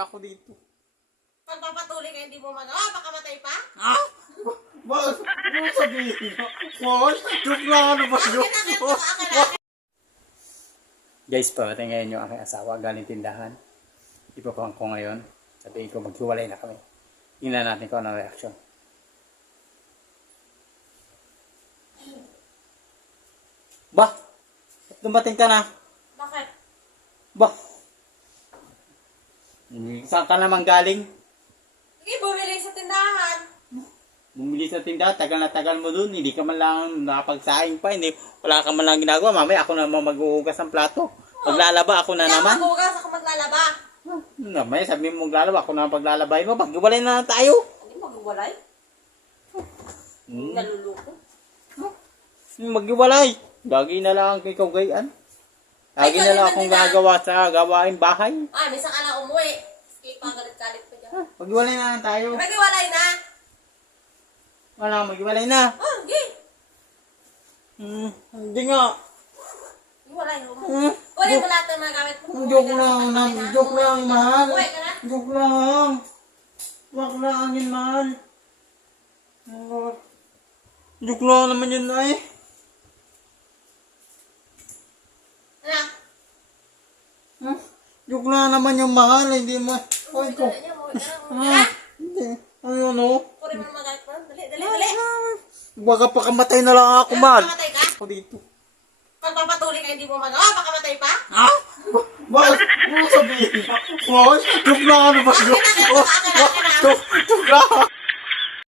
talaga ako dito. Pagpapatuloy ka hindi mo magawa, baka matay pa? Ha? Bakit? Ano sabihin? Hoy, joke lang, ano ba joke? Guys, parating ngayon yung aking asawa galing tindahan. Ipapang ko ngayon. Sabihin ko maghiwalay na kami. Tingnan natin kung anong reaksyon. Bah! Dumating ka na. Bakit? Bah! Saan ka naman galing? Sige, bumili sa tindahan. Bumili sa tindahan, tagal na tagal mo dun. Hindi ka man lang nakapagsaing pa. Hindi, wala ka man lang ginagawa. Mamaya ako naman maghuhugas ng plato. Paglalaba ako na Hindi naman. ako maghugas, ako maglalaba. Mamaya sabi mo maglalaba ako na paglalabay mo. Pag-iwalay na tayo. Hindi maghiwalay. Naluluko. Mag-iwalay. Lagi na lang ikaw gayaan. Lagi na lang akong gagawa sa gawain bahay. Ay, minsan ka lang umuwi. Sige, pagalit-galit ko dyan. Mag-iwalay na lang tayo. Maghiwalay na. Wala, mag-iwalay na. Oh, sige. Hindi nga. Hiwalay mo. Kunin mo lahat ng mga gamit mo. Joke lang, joke lang, mahal. Uwi ka na. Joke lang. Wag lang yun, mahal. Joke lang naman yun, ay. Ano? Joke lang naman yung mahal, hindi mo. Ay, ko. Hindi. Ayun, oh. Kunin mo ng mga gamit mo. Dali, dali, dali. Baga pakamatay na lang ako, mahal. Pagpamatay ka? Ako dito. Pagpapatuloy ka hindi mo magawa, baka matay pa? Ha? Bakit? Ano sabihin? Hoy, joke lang, ano ba? Joke lang.